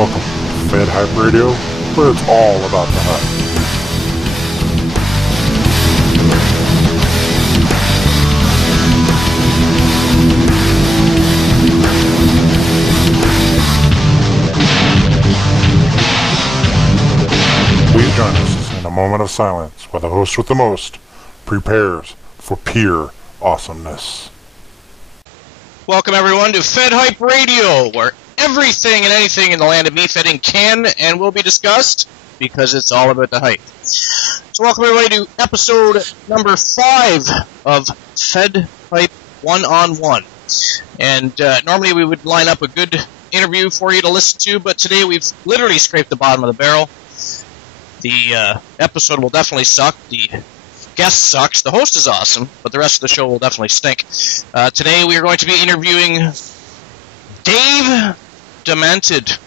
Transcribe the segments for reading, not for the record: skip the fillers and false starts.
Welcome to FedHype Radio, where it's all about the hype. Please join us in a moment of silence while the host with the most prepares for pure awesomeness. Welcome everyone to FedHype Radio, where everything and anything in the land of Efedding can and will be discussed, because it's all about the hype. So welcome everybody to episode number 5 of FedHype One-on-One. And normally we would line up a good interview for you to listen to, but today we've literally scraped the bottom of the barrel. The episode will definitely suck. The guest sucks. The host is awesome, but the rest of the show will definitely stink. Today we are going to be interviewing Dave Demented.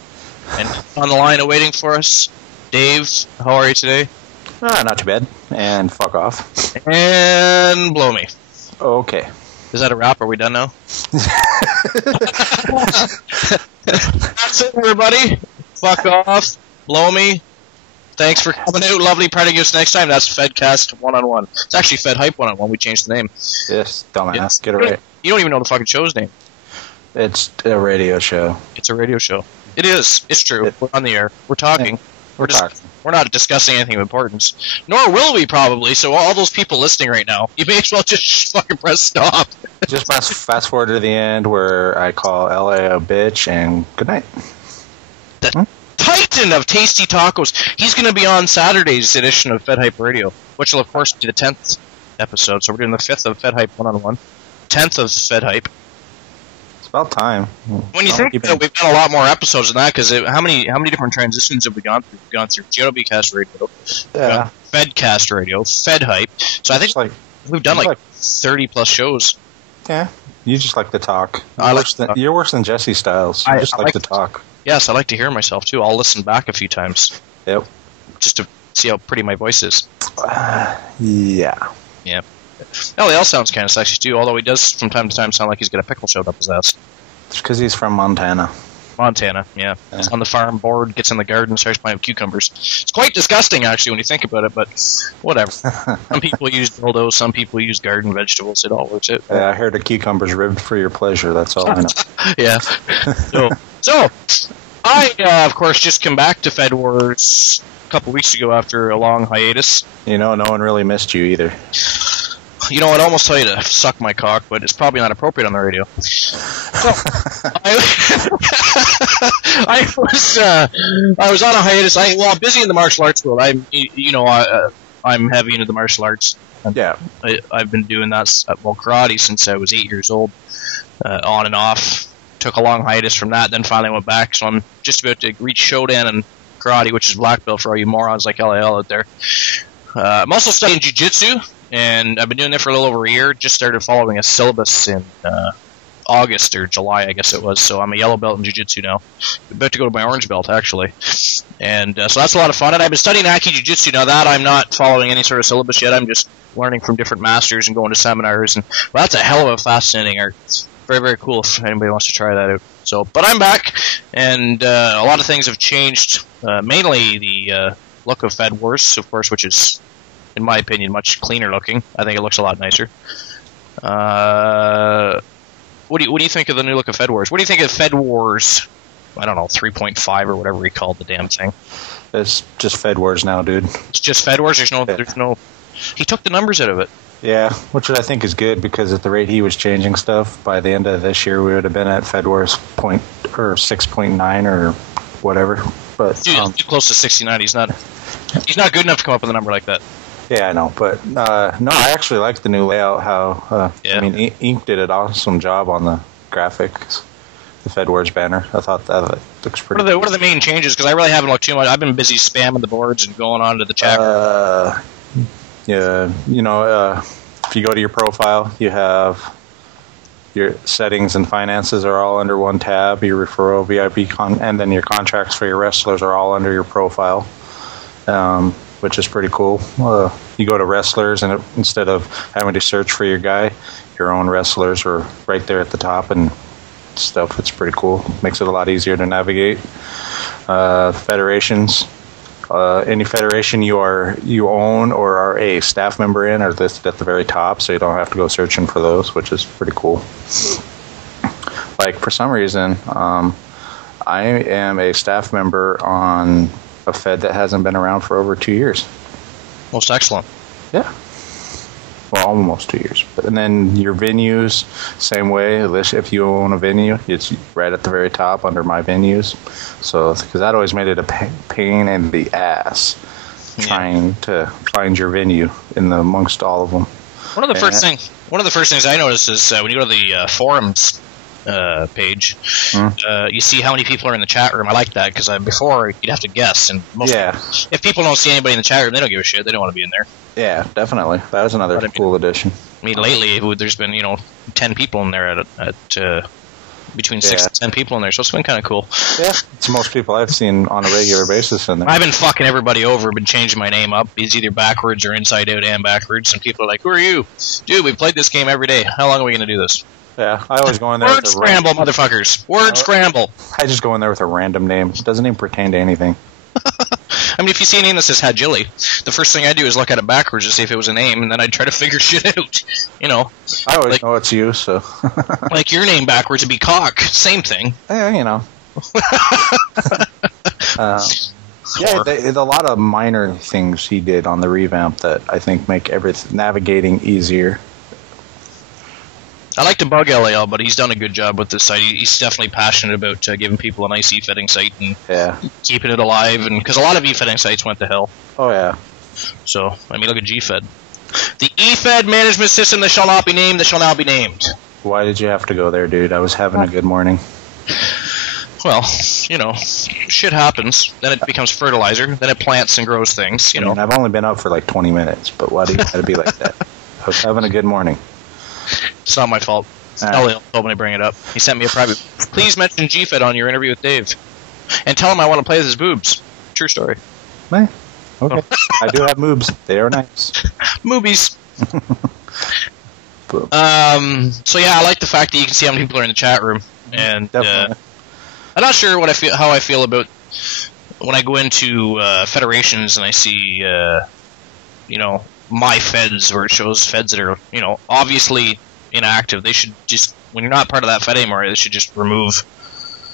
And on the line awaiting for us, Dave, how are you today? Not too bad. And fuck off. And blow me. Okay. Is that a wrap? Are we done now? That's it, everybody. Fuck off. Blow me. Thanks for coming out. Lovely parting us next time. That's FedCast One-on-One. It's actually FedHype One-on-One. We changed the name. Yes, dumbass. Get it right. You don't even know the fucking show's name. It's a radio show. It's a radio show. It is. It's true. We're on the air. We're talking. We're talking. We're not discussing anything of importance. Nor will we, probably. So all those people listening right now, you may as well just fucking press stop. Just fast forward to the end where I call LA a bitch and good night. Titan of Tasty Tacos. He's going to be on Saturday's edition of FedHype Radio, which will, of course, be the 10th episode. So we're doing the 5th of FedHype One-on-One, 10th of FedHype. It's about time. When you think that we've got a lot more episodes than that, because how many different transitions have we gone through? We've gone through JLBcast Radio, FedCast Radio, FedHype. So I think we've done like 30-plus shows. Yeah, you just like to talk. You're worse than Jesse Styles. You just like to talk. Yes, I like to hear myself, too. I'll listen back a few times. Yep. Just to see how pretty my voice is. Yeah. Yeah. LAL sounds kind of sexy, too, although he does from time to time sound like he's got a pickle shoved up his ass. It's because he's from Montana. Montana, yeah. He's on the farm, bored, gets in the garden, starts playing with cucumbers. It's quite disgusting, actually, when you think about it, but whatever. Some people use dildos, some people use garden vegetables. It all works out. Yeah, I heard a cucumber's ribbed for your pleasure. That's all I know. Yeah. So I, of course, just came back to Fed Wars a couple weeks ago after a long hiatus. You know, no one really missed you either. You know, I'd almost tell you to suck my cock, but it's probably not appropriate on the radio. So, I was on a hiatus. I'm busy in the martial arts world. I'm heavy into the martial arts. Yeah. I've been doing that, karate since I was 8 years old, on and off. Took a long hiatus from that, then finally went back. So I'm just about to reach Shodan and karate, which is black belt for all you morons like LAL out there. I'm also studying jiu-jitsu, and I've been doing that for a little over a year. Just started following a syllabus in August or July, I guess it was. So I'm a yellow belt in jiu-jitsu now. I'm about to go to my orange belt, actually. And so that's a lot of fun. And I've been studying Aki jiu-jitsu. Now that I'm not following any sort of syllabus yet. I'm just learning from different masters and going to seminars. And well, that's a hell of a fascinating art. Very, very cool if anybody wants to try that out. So, but I'm back, and a lot of things have changed. Mainly the look of Fed Wars, of course, which is, in my opinion, much cleaner looking. I think it looks a lot nicer. What do you think of the new look of Fed Wars? What do you think of Fed Wars? I don't know, 3.5 or whatever he called the damn thing. It's just Fed Wars now, dude. It's just Fed Wars. There's no. He took the numbers out of it. Yeah, which I think is good, because at the rate he was changing stuff, by the end of this year we would have been at Fed Wars 6.9 or whatever. But dude, too close to 69. He's not good enough to come up with a number like that. Yeah, I know, but no, I actually like the new layout. How I mean, Ink did an awesome job on the graphics, the Fed Wars banner. I thought that looks pretty. What are the main changes? Because I really haven't looked too much. I've been busy spamming the boards and going on to the chat. Yeah, if you go to your profile, you have your settings and finances are all under one tab. Your referral, VIP, and then your contracts for your wrestlers are all under your profile, which is pretty cool. You go to wrestlers, and instead of having to search for your guy, your own wrestlers are right there at the top and stuff. It's pretty cool. Makes it a lot easier to navigate. Federations. Any federation you own or are a staff member in are listed at the very top, so you don't have to go searching for those, which is pretty cool. Like, for some reason, I am a staff member on a Fed that hasn't been around for over 2 years. Most excellent. Yeah. Well, almost 2 years. And then your venues, same way. If you own a venue, it's right at the very top under my venues. So, because that always made it a pain in the ass trying to find your venue amongst all of them. One of the first things I noticed is when you go to the forums page, you see how many people are in the chat room. I like that because before you'd have to guess, and if people don't see anybody in the chat room, they don't give a shit. They don't want to be in there. Yeah, definitely. That was another cool addition. I mean, lately there's been 10 people in there at between 6 and 10 people in there, so it's been kind of cool. Yeah, it's most people I've seen on a regular basis in there. I've been fucking everybody over, been changing my name up. It's either backwards or inside out and backwards, and people are like, "Who are you, dude? We played this game every day. How long are we going to do this?" Yeah, I always go in there. Word scramble, motherfuckers. Word scramble. I just go in there with a random name. It doesn't even pertain to anything. I mean, if you see a name that says Hajili, the first thing I do is look at it backwards to see if it was a name, and then I'd try to figure shit out. I always know it's you, so. Like your name backwards would be Cock. Same thing. Yeah, a lot of minor things he did on the revamp that I think make navigating easier. I like to bug LAL, but he's done a good job with this site. He's definitely passionate about giving people a nice Efedding site and keeping it alive, and because a lot of Efedding sites went to hell. Oh, yeah. So, I mean, look at GFed. The eFed management system that shall not be named, that shall now be named. Why did you have to go there, dude? I was having a good morning. Well, shit happens. Then it becomes fertilizer. Then it plants and grows things, I mean, I've only been up for like 20 minutes, but why do you have to be like that? I was having a good morning. It's not my fault. Elliot told me to bring it up. He sent me a private. Please mention GFed on your interview with Dave, and tell him I want to play with his boobs. True story. Hey, okay. I do have moobs. They are nice. Moobies. So yeah, I like the fact that you can see how many people are in the chat room, and I'm not sure how I feel about when I go into federations and I see my feds, where it shows feds that are, obviously inactive. They should just, when you're not part of that fed anymore, they should just remove.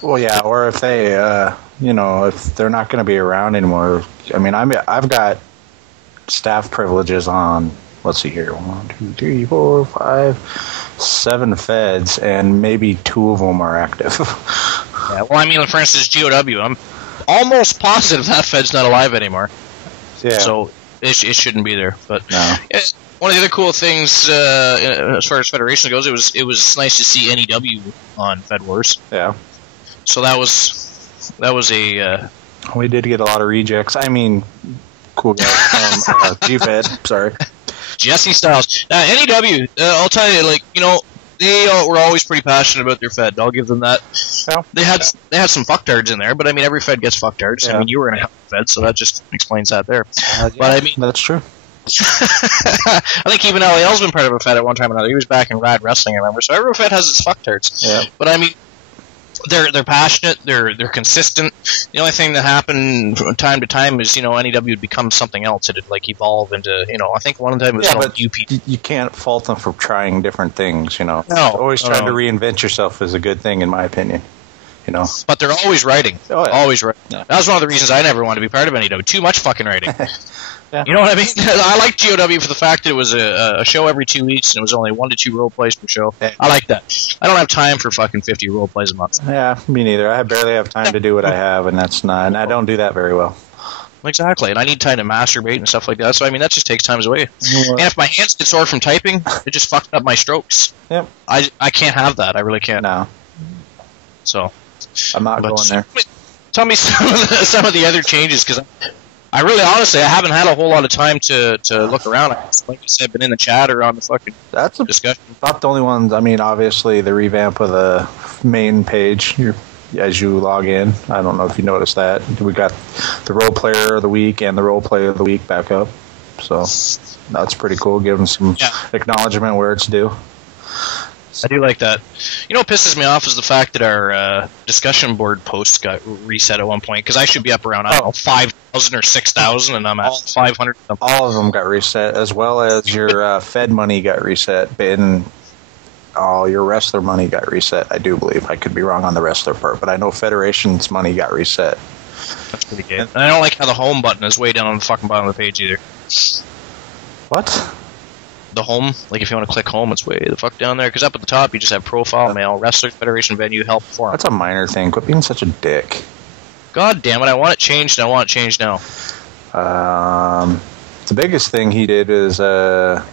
Well, yeah, or if they, if they're not going to be around anymore. I mean, I've got staff privileges on, let's see here, 1, 2, 3, 4, 5, 7 feds, and maybe 2 of them are active. Yeah, well, I mean, for instance, GOW, I'm almost positive that fed's not alive anymore. Yeah. So it shouldn't be there, but no. One of the other cool things as far as Federation goes, it was nice to see NEW on Fed Wars. Yeah. So that was a. We did get a lot of rejects. I mean, cool guys from GFed. Sorry. Jesse Styles. NEW. I'll tell you, they were always pretty passionate about their Fed. I'll give them that. Yeah. They had some fucktards in there, but I mean, every Fed gets fucktards. Yeah. I mean, you were in a Fed, so that just explains that there. Yeah, but I mean, that's true. I think even LAL's been part of a Fed at one time or another. He was back in Rad Wrestling, I remember. So every Fed has its fucktards. Yeah. But I mean, they're passionate. They're consistent. The only thing that happened from time to time is NEW would become something else. It'd evolve into I think one time it was but UP. You can't fault them for trying different things. No, always trying to reinvent yourself is a good thing, in my opinion. But they're always writing. Oh, yeah. Always writing. Yeah. That was one of the reasons I never wanted to be part of NEW. Too much fucking writing. Yeah. You know what I mean? I like GOW for the fact that it was a show every 2 weeks, and it was only 1 to 2 role plays per show. Yeah. I like that. I don't have time for fucking 50 role plays a month. Yeah, me neither. I barely have time to do what I have, and I don't do that very well. Exactly, and I need time to masturbate and stuff like that. So I mean, that just takes time away. And if my hands get sore from typing, it just fucked up my strokes. Yep. I can't have that. I really can't. No. So I'm not going there. Tell me some of the other changes, because I really, honestly, I haven't had a whole lot of time to look around. Like you said, I've been in the chat or on the fucking discussion. Not the only ones. I mean, obviously, the revamp of the main page as you log in. I don't know if you noticed that. We got the role player of the week and the role player of the week back up. So that's pretty cool. Give them some acknowledgement where it's due. I do like that. You know what pisses me off is the fact that our discussion board posts got reset at one point, because I should be up around, I don't know, 5,000 or 6,000, and I'm at 500. All of them got reset, as well as your Fed money got reset, and all your wrestler money got reset, I do believe. I could be wrong on the wrestler part, but I know Federation's money got reset. That's pretty good. And I don't like how the home button is way down on the fucking bottom of the page either. What? The home, like if you want to click home, it's way the fuck down there, because up at the top you just have profile, mail, wrestler, Federation, venue, help, forum. That's a minor thing. Quit being such a dick. God damn it, I want it changed, and I want it changed now. The biggest thing he did is, well,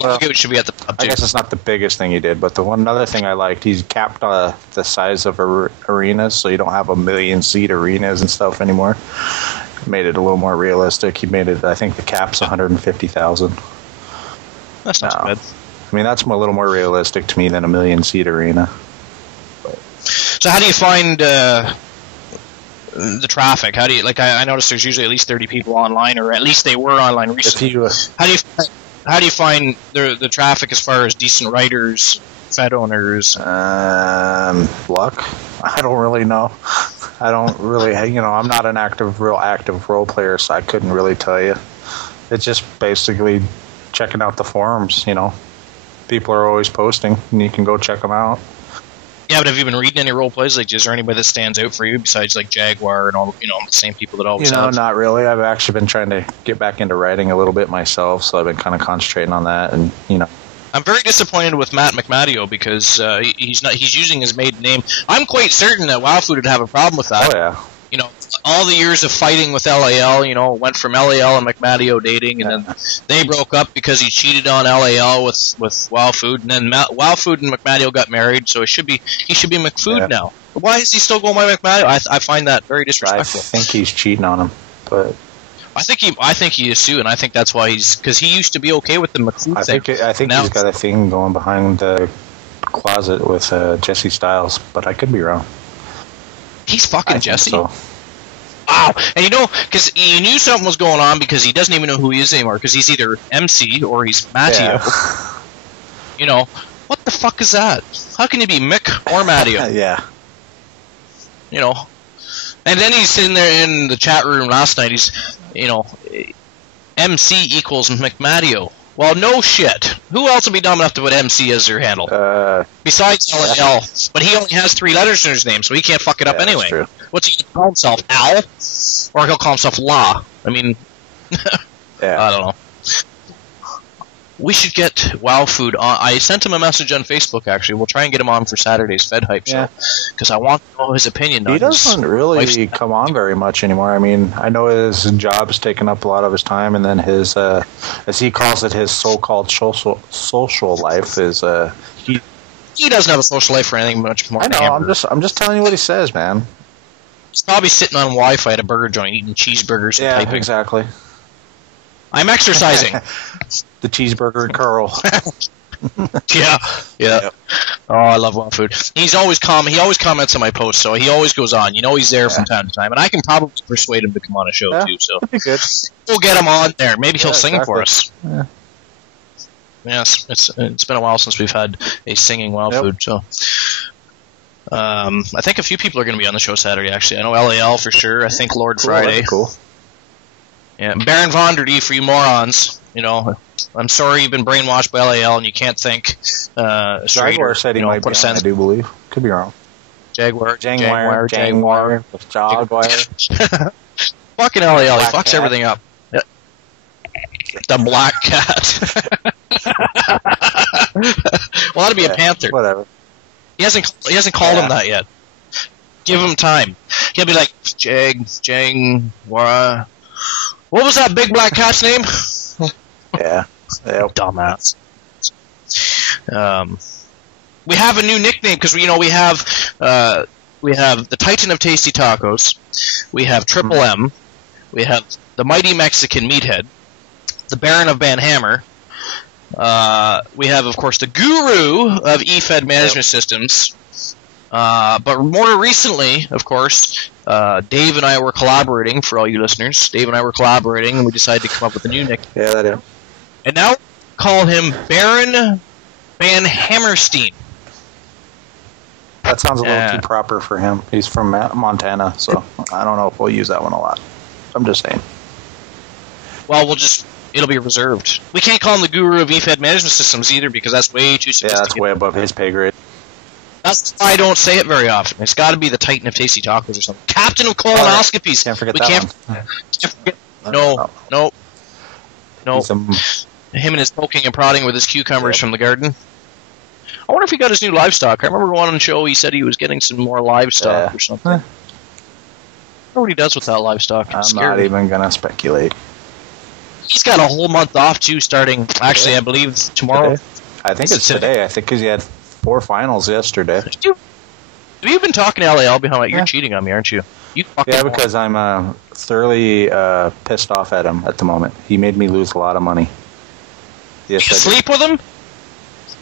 it should be at the top, I guess it's not the biggest thing he did, but the one other thing I liked, he's capped the size of arenas, so you don't have 1 million seat arenas and stuff anymore. Made it a little more realistic. He made it, I think the cap's 150,000. That's not too bad. I mean, that's a little more realistic to me than 1 million seat arena. So how do you find the traffic? How do you, like, I noticed there's usually at least 30 people online, or at least they were online recently. How do you find the traffic as far as decent writers, Fed owners? Luck. I don't really know. I don't really, I'm not an real active role player, so I couldn't really tell you. It's just basically checking out the forums, People are always posting, and you can go check them out. Yeah, but have you been reading any role plays? Like, is there anybody that stands out for you besides like Jaguar and all, the same people that always have? Not really. I've actually been trying to get back into writing a little bit myself, so I've been kind of concentrating on that, and I'm very disappointed with Matt McMadio because he's using his maiden name. I'm quite certain that WowFood would have a problem with that. Oh yeah. All the years of fighting with LAL, went from LAL and McMadio dating, and then they broke up because he cheated on LAL with WowFood, and then WowFood and McMadio got married, so he should be McFood now. Why is he still going by McMadio? I find that very disrespectful. I think he's cheating on him, but I think he is too, and I think that's why because he used to be okay with the McFood thing. I think he's got a thing going behind the closet with Jesse Styles, but I could be wrong. He's fucking Jesse. So. Wow, and because you knew something was going on because he doesn't even know who he is anymore because he's either MC or he's Matteo. Yeah. What the fuck is that? How can you be Mick or Matteo? Yeah. And then he's sitting there in the chat room last night. He's, MC equals McMadio. Well, no shit. Who else would be dumb enough to put MC as their handle? Besides L. But he only has 3 letters in his name, so he can't fuck it up anyway. True. What's he call himself? Al? Or he'll call himself La. I mean, I don't know. We should get WowFood on. I sent him a message on Facebook, actually. We'll try and get him on for Saturday's FedHype show. Because I want to know his opinion. He doesn't really come on very much anymore. I mean, I know his job's taken up a lot of his time, and then his, as he calls it, his so-called social life is... He doesn't have a social life or anything much more. I know, I'm just telling you what he says, man. He's probably sitting on Wi-Fi at a burger joint eating cheeseburgers and typing. Exactly. I'm exercising. The cheeseburger curl. Yeah. Oh, I love WowFood. He always comments on my posts, so he always goes on. He's there from time to time, and I can probably persuade him to come on a show too. So that'd be good. We'll get him on there. Maybe he'll sing for us. Yeah. Yes, it's been a while since we've had a singing WowFood. So. I think a few people are going to be on the show Saturday, actually. I know LAL for sure. I think Lord Friday. Cool. Yeah, Baron Von der Dee for you morons. I'm sorry you've been brainwashed by LAL and you can't think Jaguar said he might be on, I do believe. Could be wrong. Jaguar. Jaguar. Fucking LAL, he fucks everything up. Yeah. The Black Cat. Well, that'd be a panther. Whatever. He hasn't called him that yet. Give him time. He'll be like, Jaguar. What was that big black cat's name? Yeah. Dumbass. We have a new nickname because we have the Titan of Tasty Tacos, we have Triple M, we have the Mighty Mexican Meathead, the Baron of Banhammer. We have, of course, the Guru of eFed Management Systems. But more recently, of course, Dave and I were collaborating, for all you listeners. Dave and I were collaborating, and we decided to come up with a new nickname. Yeah, that is. And now call him Baron Van Hammerstein. That sounds a little too proper for him. He's from Montana, so I don't know if we'll use that one a lot. I'm just saying. Well, it'll be reserved. We can't call him the guru of eFed management systems either, because that's way too sophisticated. Yeah, that's way above his pay grade. That's why I don't say it very often. It's got to be the Titan of Tasty Tacos or something. Captain of Colonoscopies. Can't forget that one. Can't forget. No. Him and his poking and prodding with his cucumbers from the garden. I wonder if he got his new livestock. I remember one on the show, he said he was getting some more livestock or something. I wonder what he does with that livestock. I'm not even going to speculate. He's got a whole month off, too, starting, actually, I believe, tomorrow. Today? I think it's today. I think because he had 4 finals yesterday. Have you been talking to LAL behind? You're cheating on me, aren't you? Because I'm thoroughly pissed off at him at the moment. He made me lose a lot of money. Yes, you sleep with him?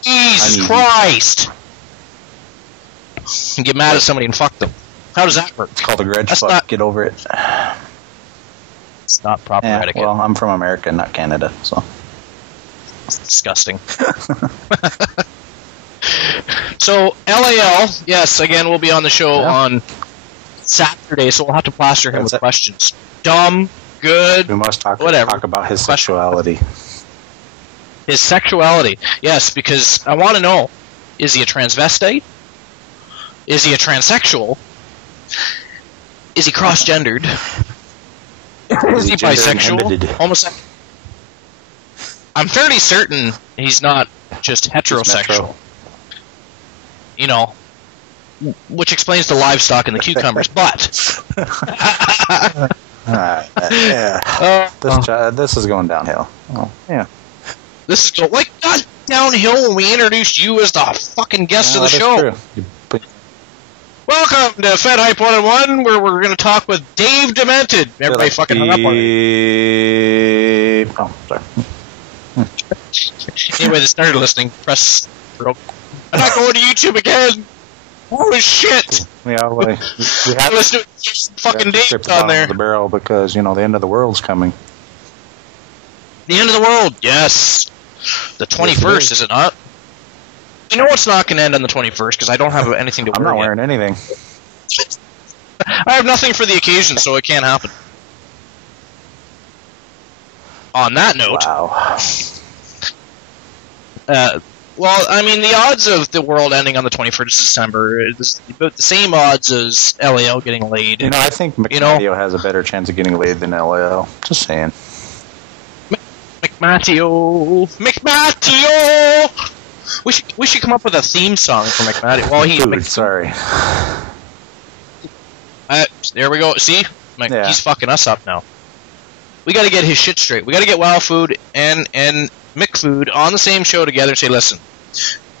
Jesus Christ! You get mad at somebody and fuck them. How does that work? It's called a grudge fuck. Get over it. It's not proper etiquette. Well, I'm from America, not Canada, so. It's disgusting. So, LAL, yes, again, we'll be on the show on Saturday, so we'll have to plaster him with questions. Dumb, good, we must talk about his sexuality. His sexuality, yes, because I want to know, is he a transvestite? Is he a transsexual? Is he cross-gendered? Is he bisexual? Homosexual? I'm fairly certain he's not just heterosexual. You know, which explains the livestock and the cucumbers, but... This is going downhill. Oh, yeah. This is going downhill when we introduced you as the fucking guest of the show. Welcome to FedHype 101, where we're going to talk with Dave Demented. Everybody fucking hung up on it. Oh, sorry. Anyway, that started listening, press... I'm not going to YouTube again! Holy shit! Yeah, we have to fucking Dave on there. The barrel because, the end of the world's coming. The end of the world, yes. The 21st, is it not? You know what's not going to end on the 21st, because I don't have anything to wear. I'm not wearing anything. I have nothing for the occasion, so it can't happen. On that note... Wow. Well, I mean, the odds of the world ending on the 21st of December is about the same odds as LAL getting laid. I think McMatteo has a better chance of getting laid than LAL. Just saying. McMatteo! We should come up with a theme song for McMatteo. Well, sorry. There we go. See? He's fucking us up now. We got to get his shit straight. We got to get Wow Food and McFood on the same show together and say, listen,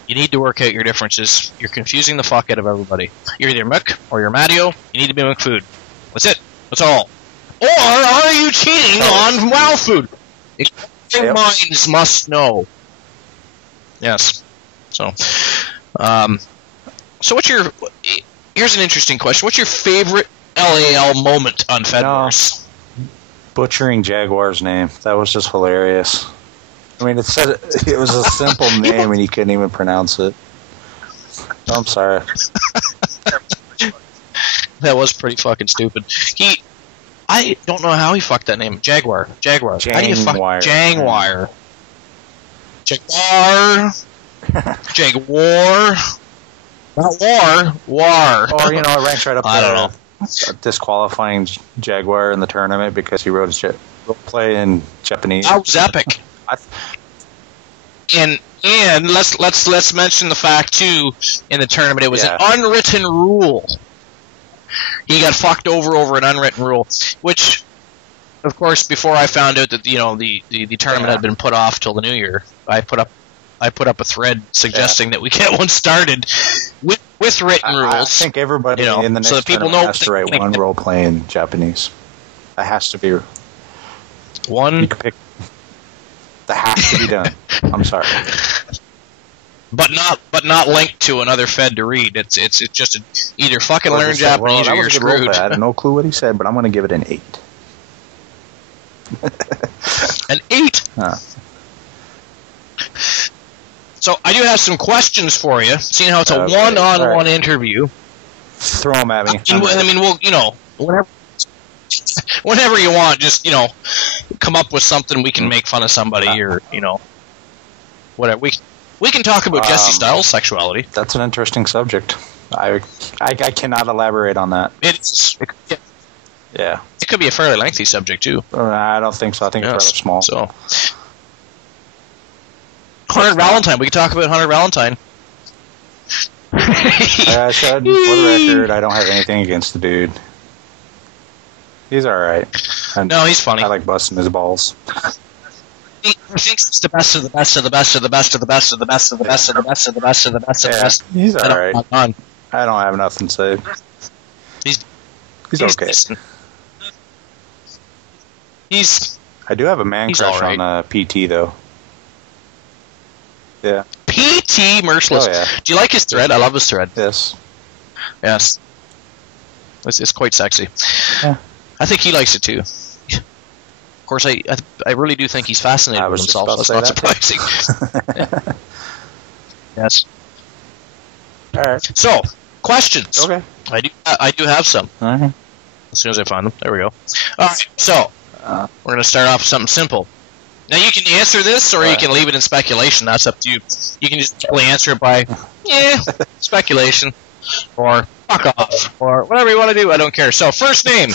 you need to work out your differences. You're confusing the fuck out of everybody. You're either Mick or you're Matteo. You need to be McFood. That's it. That's all. Or are you cheating on Wow Food? Your minds must know. Yes. So what's your... Here's an interesting question. What's your favorite LAL moment on FedWars? Butchering Jaguar's name. That was just hilarious. I mean, it was a simple name and you couldn't even pronounce it. I'm sorry. That was pretty fucking stupid. I don't know how he fucked that name. Jaguar. How do you fuck Jangwire? Jaguar. Not war. War. Or, it ranks right up there. I don't know. Disqualifying Jaguar in the tournament because he wrote his play in Japanese. That was epic. And let's mention the fact too, in the tournament it was an unwritten rule. He got fucked over an unwritten rule, which, of course, before I found out that the tournament had been put off till the new year, I put up a thread suggesting that we get one started with written rules. I think everybody in the next tournament has to write one role play in Japanese. That has to be one. You can pick. That has to be done. I'm sorry, but not linked to another Fed to read. It's just either fucking learn Japanese or you're screwed. I have no clue what he said, but I'm going to give it an 8. An 8. So I do have some questions for you, seeing how it's a one-on-one interview. Throw them at me. I mean, we'll, whenever you want, just, come up with something. We can make fun of somebody or, whatever. We can talk about Jesse Styles' sexuality. That's an interesting subject. I cannot elaborate on that. Yeah. It could be a fairly lengthy subject, too. I don't think so. I think it's rather small. So, Hunter Valentine. We could talk about Hunter Valentine. I said, for the record, I don't have anything against the dude. He's alright. No, he's funny. I like busting his balls. He thinks it's the best of the best of the best of the best of the best of the best of the best of the best of the best of the best of the best. He's alright. I don't have nothing to say. He's okay. I do have a man crush on PT, though. Yeah. PT Merciless. Oh, yeah. Do you like his thread? I love his thread. Yes. Yes. It's quite sexy. Yeah. I think he likes it too. Of course, I really do think he's fascinated with himself. That's not surprising. Yes. All right. So, questions. Okay. I do have some. Mm-hmm. As soon as I find them. There we go. All right. So, we're going to start off with something simple. Now, you can answer this, or you can leave it in speculation. That's up to you. You can just simply answer it by, speculation, or fuck off, or whatever you want to do. I don't care. So, first name.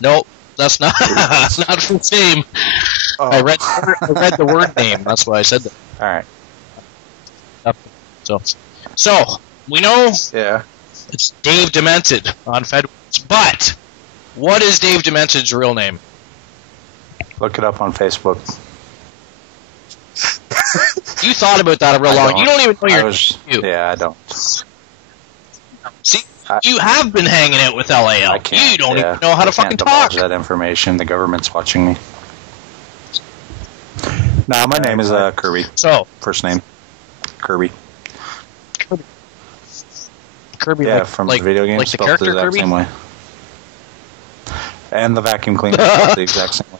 Nope, that's not that's not first name. Oh. I read the word name. That's why I said that. All right. So we know it's Dave Demented on FedWords, but what is Dave Demented's real name? Look it up on Facebook. You thought about that a real long. You don't even know your. Yeah, I don't. See, you have been hanging out with LAL. You don't even know how to fucking talk. That information. The government's watching me. No, my name is Kirby. So first name Kirby. Kirby, yeah, from the video game, like the character the Kirby. Same way. And the vacuum cleaner, the exact same way.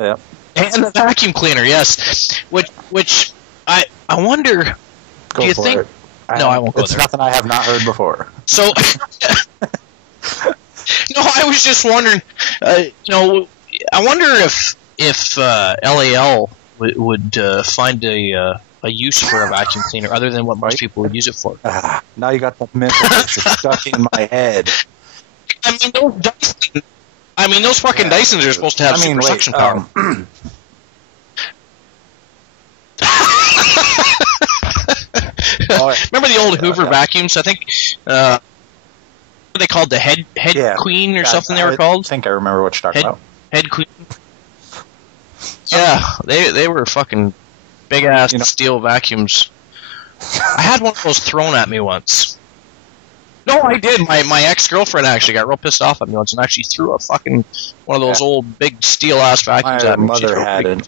Yeah. And the vacuum cleaner, yes. Which I wonder. Go do you for think? It. No, I won't go there. It's nothing I have not heard before. So, no, I was just wondering. I wonder if LAL would find a use for a vacuum cleaner other than what most people would use it for. Now you got the mental stuck in my head. I mean, those fucking Dysons are supposed to have super suction power. Remember the old Hoover vacuums? I think what are they called? The head queen or something they were called? I think I remember what you're talking about. Head queen. Yeah, they were fucking big ass steel vacuums. I had one of those thrown at me once. No, I did. My ex-girlfriend actually got real pissed off at me once and actually threw a fucking one of those old big steel-ass vacuums at me. My mother had an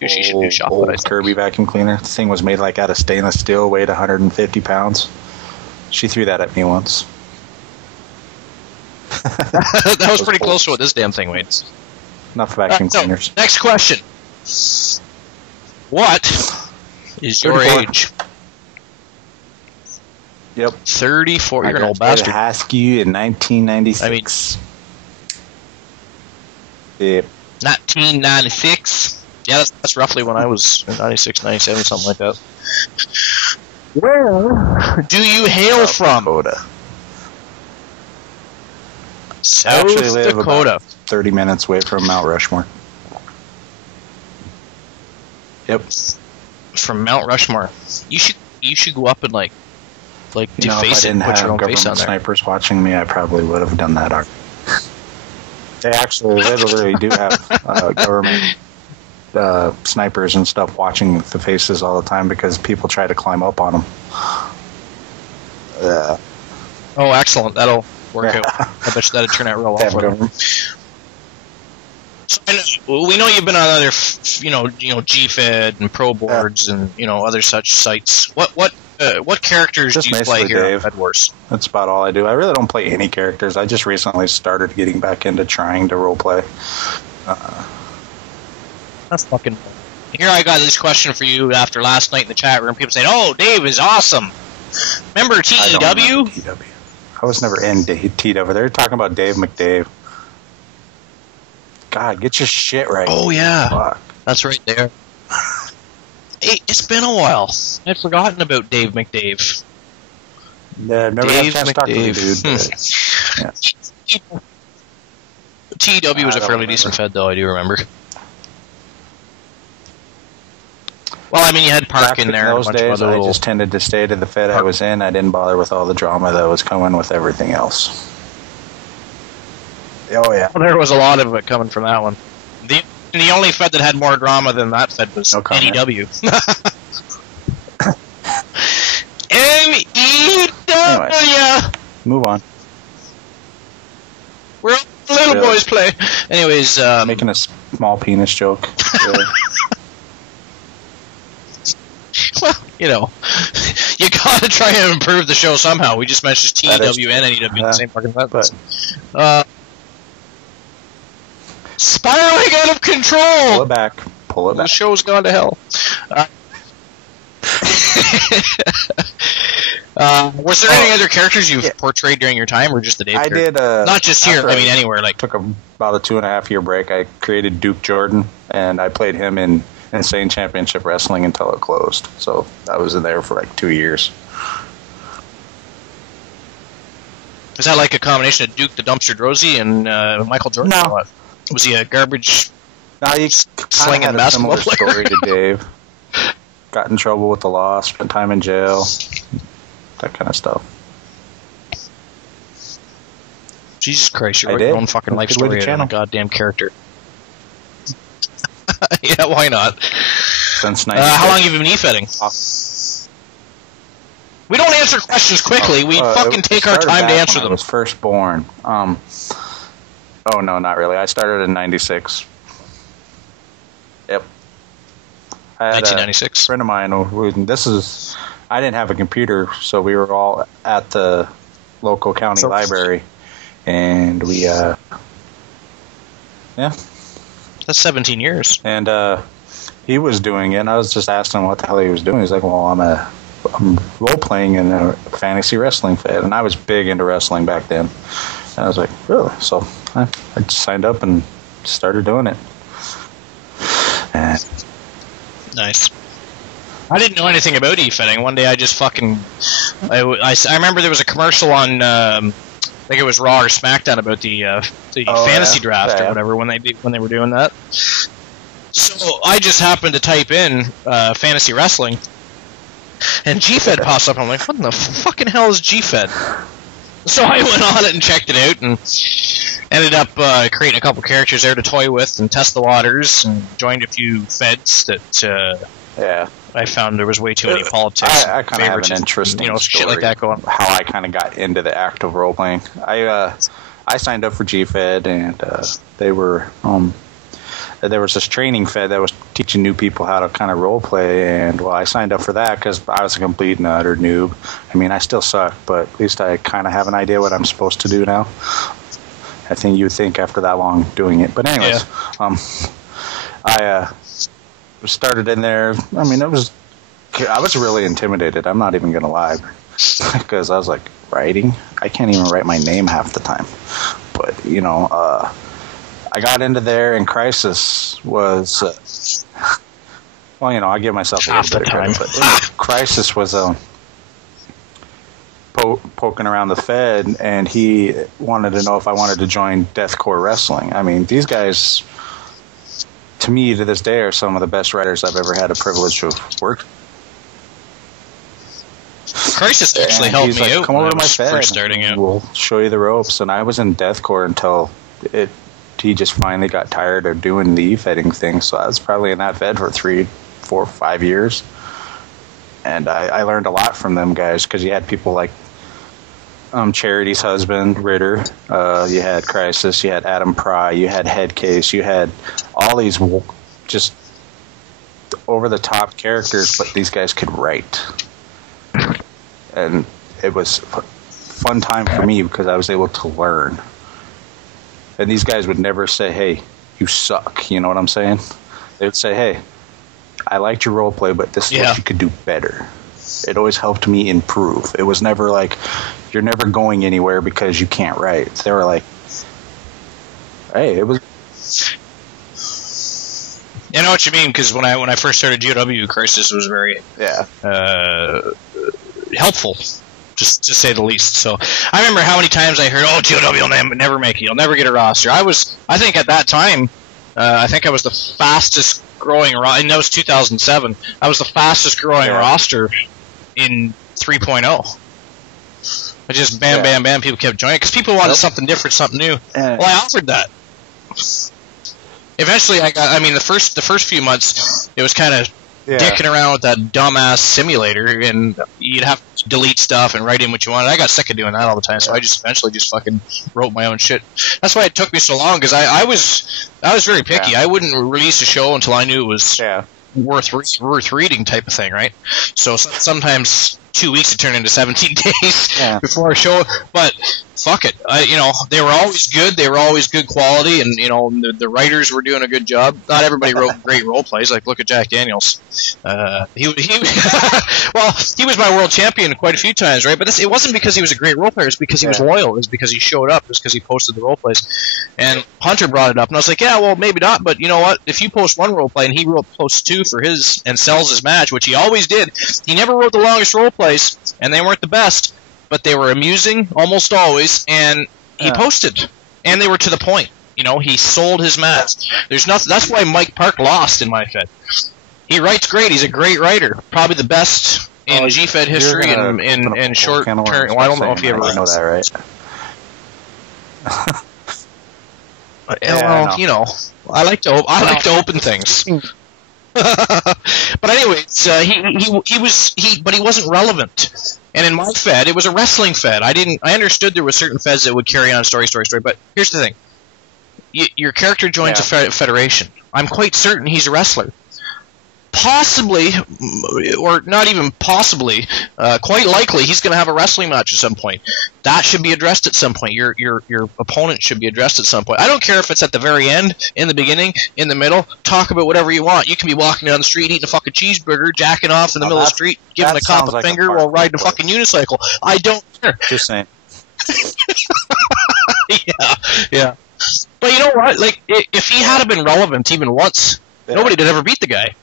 old Kirby vacuum cleaner. The thing was made out of stainless steel, weighed 150 pounds. She threw that at me once. That was pretty close to what this damn thing weighed. Enough vacuum cleaners. Next question. What is your age? Yep. 34. You're an old bastard. I asked you in 1996. Yep. 1996? Yeah, that's roughly when I was 96, 97, something like that. Where do you hail from? Dakota. South Dakota. About 30 minutes away from Mount Rushmore. Yep. From Mount Rushmore. You should go up and deface it and put your own face on there. Snipers watching me, I probably would have done that. They actually literally do have government snipers and stuff watching the faces all the time because people try to climb up on them. Oh, excellent. That'll work out. I bet you that'd turn out real well for them. So, we know you've been on other, GFed and Pro Boards and other such sites. What characters do you play here on FedWars? That's about all I do. I really don't play any characters. I just recently started getting back into trying to roleplay. That's fucking. Here I got this question for you after last night in the chat room. People saying, "Oh, Dave is awesome." Remember TEW? I was never in TEW. They're talking about Dave McDave. God, get your shit right. Oh, yeah. Fuck. That's right there. Hey, it's been a while. I'd forgotten about Dave McDave. Yeah, I've never had a chance to talk to you, dude. TEW was a fairly decent Fed, though, I do remember. Well, I mean, you had Park in there. In those days, I just tended to stay to the Fed I was in. I didn't bother with all the drama that was coming with everything else. Oh, yeah. Well, there was a lot of it coming from that one. The only Fed that had more drama than that Fed was NEW. Anyway, move on. Where the little boys play. Anyways, making a small penis joke. Really. Well, you know, you gotta try and improve the show somehow. We just mentioned TEW and NEW in the same fucking sentence. Spiraling out of control! Pull it back. Pull it back. The show's gone to hell. Was there any other characters you've portrayed during your time, or just the Dave character? I did. Not just here, I mean anywhere. Like, took about a 2.5-year break. I created Duke Jordan, and I played him in Insane Championship Wrestling until it closed. So I was in there for like 2 years. Is that like a combination of Duke the Dumpster Drosy and Michael Jordan? No. Or what? Was he a garbage slinging basketball player? Story to Dave. Got in trouble with the law, spent time in jail, that kind of stuff. Jesus Christ, you wrote your own fucking life story on a goddamn character. Yeah, why not? Since 96. How long have you been Efedding? We don't answer questions quickly. We fucking take our time to answer them. I was first born. Oh, no, not really. I started in 96. Yep. I had 1996. A friend of mine I didn't have a computer, so we were all at the local county library, and we, yeah. That's 17 years. And he was doing it, and I was just asking him what the hell he was doing. He's like, well, I'm role-playing in a fantasy wrestling Fed, and I was big into wrestling back then. And I was like, really? So I just signed up and started doing it. Nice. I didn't know anything about Efedding. One day I just fucking... I remember there was a commercial on... I think it was Raw or SmackDown about the fantasy draft or whatever when they were doing that. So I just happened to type in fantasy wrestling, and G-Fed pops up. I'm like, what in the fucking hell is G-Fed? So I went on it and checked it out, and ended up creating a couple characters there to toy with and test the waters, and joined a few Feds that I found there was way too many politics. I kind of have an interesting story, shit like that going. How I kind of got into the act of role playing. I signed up for G-Fed, and they were there was this training Fed that was teaching new people how to kind of role play, and I signed up for that because I was a complete and utter noob. I mean, I still suck, but at least I kind of have an idea what I'm supposed to do now. I think you would think after that long doing it, but anyways, I started in there. I mean, I was really intimidated. I'm not even gonna lie, because I was like, writing? I can't even write my name half the time. But I got into there, and Crisis was, I give myself a little bit of credit, but Crisis was poking around the Fed, and he wanted to know if I wanted to join Deathcore Wrestling. I mean, these guys, to me, to this day, are some of the best writers I've ever had a privilege to work. Crisis actually helped me out. Come over to my Fed. First starting out. We'll show you the ropes. And I was in Deathcore until he just finally got tired of doing the Efedding thing. So I was probably in that Fed for 3, 4, 5 years. And I learned a lot from them guys, because you had people like Charity's husband, Ritter. You had Crisis. You had Adam Pry. You had Headcase. You had all these just over-the-top characters, but these guys could write. And it was a fun time for me because I was able to learn. And these guys would never say, hey, you suck. You know what I'm saying? They would say, hey, I liked your role play, but this is what you could do better. It always helped me improve. It was never like, you're never going anywhere because you can't write. They were like, hey, it was... I know what you mean, because when I first started GOW, Crisis was very helpful, just to say the least. So I remember how many times I heard, "Oh, GOW will never make it. You'll never get a roster." I think at that time, I think I was the fastest growing, and that was 2007. I was the fastest growing roster in 3.0. It just bam, bam, bam. People kept joining because people wanted something different, something new. Well, I offered that. Eventually, the first few months, it was kind of dicking around with that dumbass simulator, and you'd have to delete stuff and write in what you wanted. I got sick of doing that all the time, so I just eventually just fucking wrote my own shit. That's why it took me so long, because I was very picky. I wouldn't release a show until I knew it was worth reading, type of thing, right? So sometimes 2 weeks to turn into 17 days before a show, but fuck it. They were always good. They were always good quality, and the writers were doing a good job. Not everybody wrote great role plays. Like, look at Jack Daniels. He well, he was my world champion quite a few times, right? But it wasn't because he was a great role player. It was because he was loyal. It was because he showed up. It was because he posted the role plays. And Hunter brought it up, and I was like, yeah, well, maybe not, but you know what? If you post one role play and he posts two for his and sells his match, which he always did, he never wrote the longest role plays, and they weren't the best, but they were amusing almost always, and he posted, and they were to the point. He sold his match. There's nothing. That's why Mike Park lost in my Fed. He writes great. He's a great writer, probably the best in GFed history in short term. Well, I don't know if you ever know that, right? I like to open things. But anyways, but he wasn't relevant. And in my Fed, it was a wrestling Fed. I understood there were certain Feds that would carry on story. But here's the thing: your character joins a federation. I'm quite certain he's a wrestler. Possibly, or not even possibly, quite likely, he's going to have a wrestling match at some point. That should be addressed at some point. Your opponent should be addressed at some point. I don't care if it's at the very end, in the beginning, in the middle. Talk about whatever you want. You can be walking down the street eating a fucking cheeseburger, jacking off in the middle of the street, giving a cop a finger while riding a fucking unicycle. I don't care. Just saying. Yeah. But you know what? Like, if he had been relevant even once, nobody would ever beat the guy.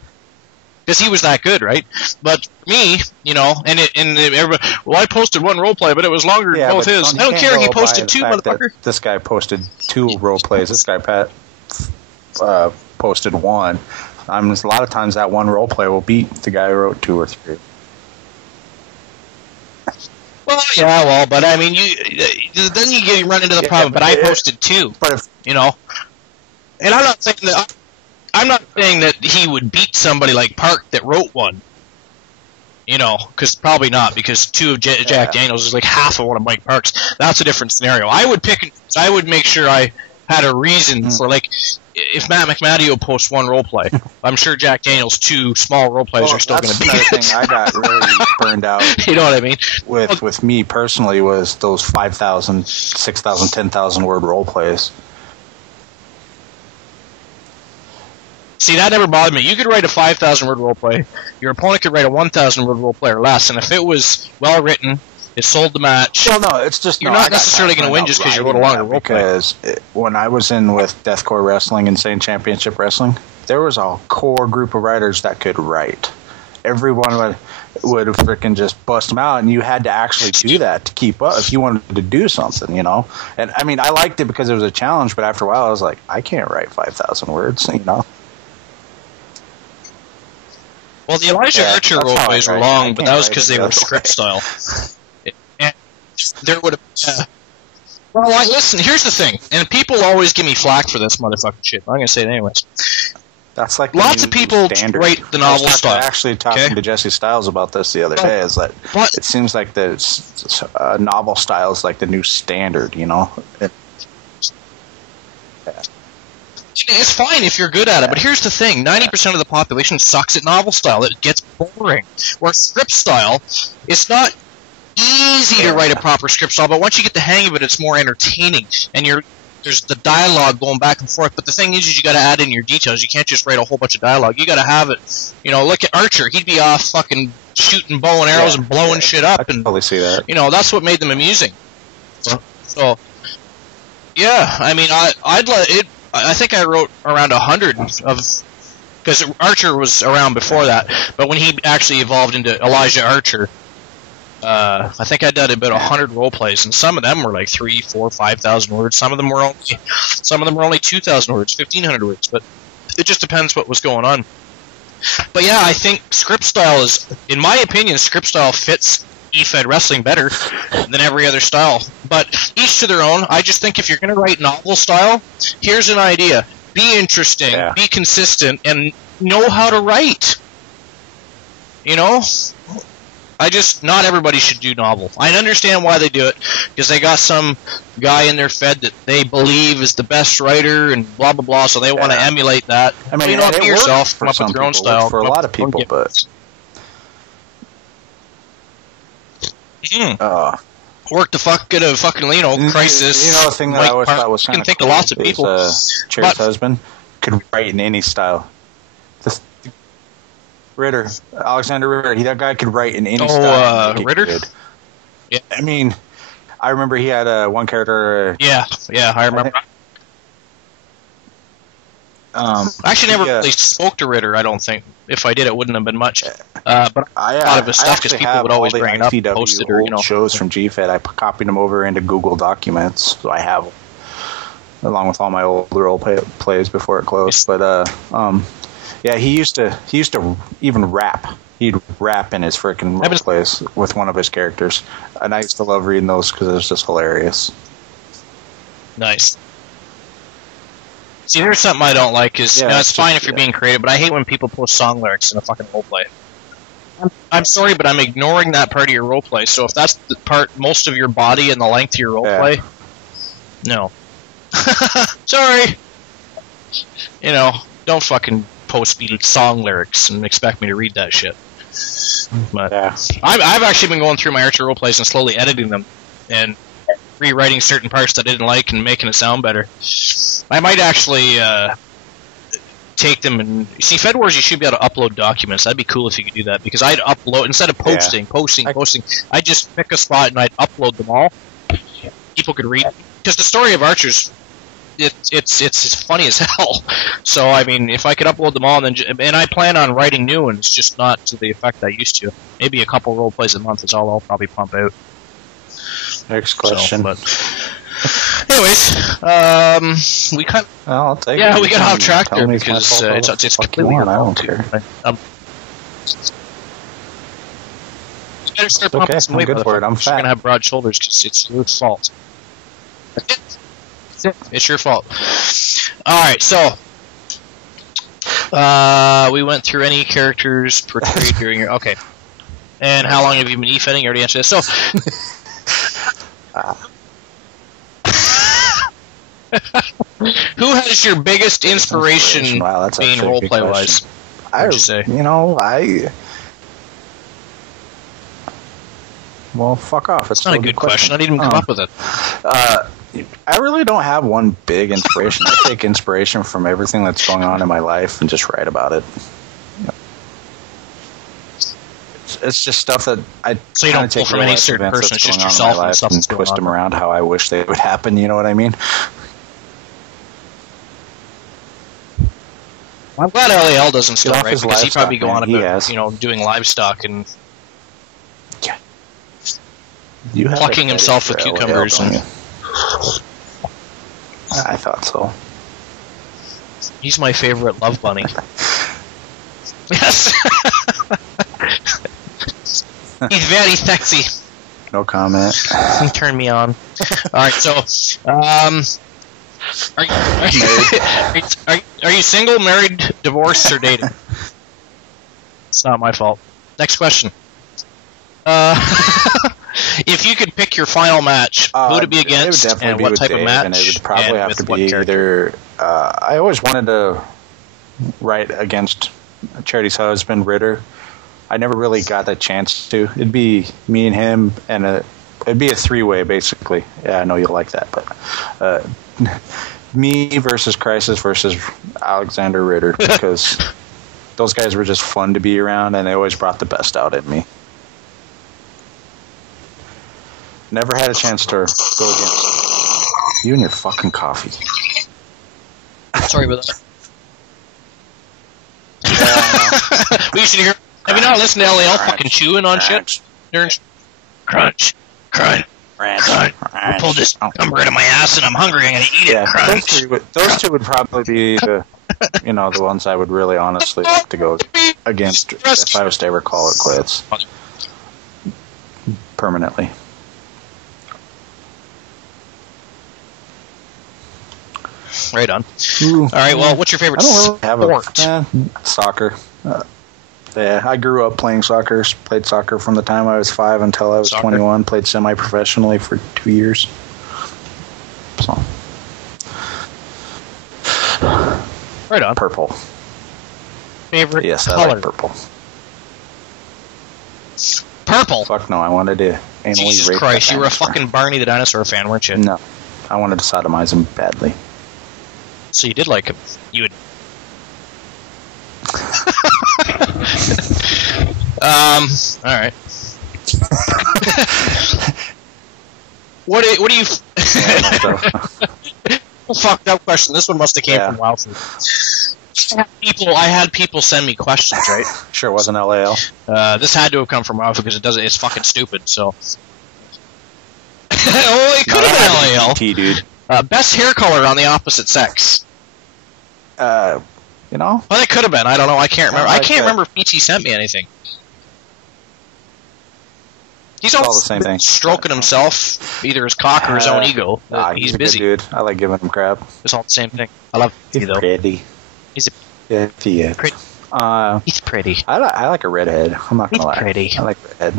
Because he was that good, right? But me, everybody, well, I posted one role play, but it was longer than both his. I don't care. He posted two, motherfucker. This guy posted two role plays. This guy posted one. A lot of times that one role play will beat the guy who wrote two or three. Well, but I mean, then you run into the problem. But I posted two. But and I'm not saying that he would beat somebody like Park that wrote one. Because probably not, because two of Jack Daniels is like half of one of Mike Park's. That's a different scenario. I would make sure I had a reason for, like, if Matt McMadio posts one role play, I'm sure Jack Daniels' two small role plays are still going to be it. Thing I got really burned out. You know what I mean? With me personally was those 5,000, 6,000, 10,000 word role plays. See, that never bothered me. You could write a 5,000 word role play. Your opponent could write a 1,000 word role play or less, and if it was well written, it sold the match. Well, no, it's just you're not necessarily going to win just because you wrote a longer role play. Because when I was in with Deathcore Wrestling, Insane Championship Wrestling, there was a core group of writers that could write. Everyone would freaking just bust them out, and you had to actually do that to keep up if you wanted to do something, And I mean, I liked it because it was a challenge, but after a while, I was like, I can't write 5,000 words, Well, the Elijah Archer role plays were long, but that was because they were script style. And there would have. Well, listen. Here's the thing, and people always give me flack for this motherfucking shit. I'm going to say it anyways. That's like lots of people write the novel style. I was actually talking to Jesse Styles about this the other day. Is that it seems like the novel style is like the new standard, It's fine if you're good at it, but here's the thing. 90% of the population sucks at novel style. It gets boring. Where script style, it's not easy to write a proper script style, but once you get the hang of it, it's more entertaining. And there's the dialogue going back and forth. But the thing is you got to add in your details. You can't just write a whole bunch of dialogue. You got to have it. You know, look at Archer. He'd be off fucking shooting bow and arrows and blowing shit up. I can totally see that. You know, that's what made them amusing. So yeah, I mean, I'd let it. I think I wrote around 100 of, because Archer was around before that, but when he actually evolved into Elijah Archer, I think I did about 100 role plays, and some of them were like 3, 4, 5,000 words. Some of them were only 2,000 words, 1,500 words. But it just depends what was going on. But yeah, I think script style is, in my opinion, script style fits Efed wrestling better than every other style. But each to their own. I just think if you're going to write novel style, here's an idea: be interesting, be consistent, and know how to write. You know, not everybody should do novel. I understand why they do it, because they got some guy in their Fed that they believe is the best writer and blah blah blah, so they want to emulate that. I mean, so you don't be yourself, come up with your own style. For a lot of people, but work the fuck at a fucking crisis. You know, the thing that I always thought was kind of cool, lots of people. Cherry's husband could write in any style. Ritter, Alexander Ritter, that guy could write in any style. Ritter? Yeah. I mean, I remember he had one character. Yeah, I remember. I actually never really spoke to Ritter, I don't think. If I did, it wouldn't have been much. But I thought of his stuff because people would always bring it up and post it. Or, shows from GFed, I copied them over into Google Documents, so I have them, along with all my old role plays before it closed. But yeah, he used to even rap. He'd rap in his freaking role plays with one of his characters, and I used to love reading those because it was just hilarious. Nice. See, there's something I don't like. Is it's fine if you're being creative, but I hate when people post song lyrics in a fucking roleplay. I'm sorry, but I'm ignoring that part of your roleplay. So if that's the part, most of your body and the length of your roleplay, no. Sorry. You know, don't fucking post me song lyrics and expect me to read that shit. But I've actually been going through my Archer roleplays and slowly editing them and rewriting certain parts that I didn't like and making it sound better. I might actually take them and see Fed Wars. You should be able to upload documents. That'd be cool if you could do that, because I'd upload instead of posting. I'd just pick a spot and I'd upload them all. People could read, because the story of Archer's it's funny as hell. So I mean, if I could upload them all, and I plan on writing new ones, just not to the effect I used to. Maybe a couple role plays a month is all I'll probably pump out. Next question. Anyways, we kind. I'll take it. We got off track there because it's completely I don't care. Better start pumping some weight. I'm good for it. I'm fat. You're gonna have broad shoulders because it's your fault. It's your fault. All right, so we went through any characters portrayed during your And how long have you been Efedding? You already answered this. So. Who has your biggest inspiration being roleplay wise? I would say. Well, fuck off. It's not a good question. I didn't even come up with it. I really don't have one big inspiration. I take inspiration from everything that's going on in my life and just write about it. It's just stuff that I so you don't pull from any certain person. It's just yourself and stuff and twist them around how I wish they would happen. You know what I mean? I'm glad LAL doesn't still write, because he probably go on about doing livestock and plucking himself with cucumbers. I thought so. He's my favorite love bunny. Yes. He's very sexy. No comment. He turned me on. Alright, so are you single, married, divorced, or dating? It's not my fault. Next question. If you could pick your final match, who would it be against, and what type of match? And it would probably have to be either. I always wanted to write against Charity's husband, Ritter. I never really got that chance to. It'd be me and him and it'd be a three-way, basically. Yeah, I know you'll like that, but me versus Crisis versus Alexander Ritter, because those guys were just fun to be around, and they always brought the best out in me. Never had a chance to go against you and your fucking coffee. Sorry about that. We should hear. Have you not listened to LAL fucking chewing on shit? Crunch. I pulled this number out of my ass and I'm hungry. I'm gonna eat it. Crunch. Those two would probably be the ones I would really honestly like to go against if I was to ever call it quits permanently. Right on. Ooh. All right. Well, what's your favorite sport? Soccer. Yeah, I grew up playing soccer. Played soccer from the time I was 5 until I was 21. Played semi-professionally for 2 years. So. Right on. Purple. Favorite color? Yes, I like purple. Purple? Fuck no, I wanted to anally Jesus rape Christ, you were a fucking Barney the Dinosaur fan, weren't you? No, I wanted to sodomize him badly. So you did like him. You would... alright. What do you... Fucked up question. This one must have came from Wildfood. I had people send me questions, right? Sure wasn't LAL. This had to have come from Wildfood because it's fucking stupid, so... oh, it could have been LAL. Dude. Best hair color on the opposite sex. Well, it could have been. I don't know. I can't remember. I can't remember if BT sent me anything. He's all the same thing. Stroking himself, either his cock or his own ego. He's busy. Good dude. I like giving him crap. It's all the same thing. I love him, though. Pretty. He's pretty. He's pretty. I like a redhead. I'm not gonna lie. He's pretty. I like redhead.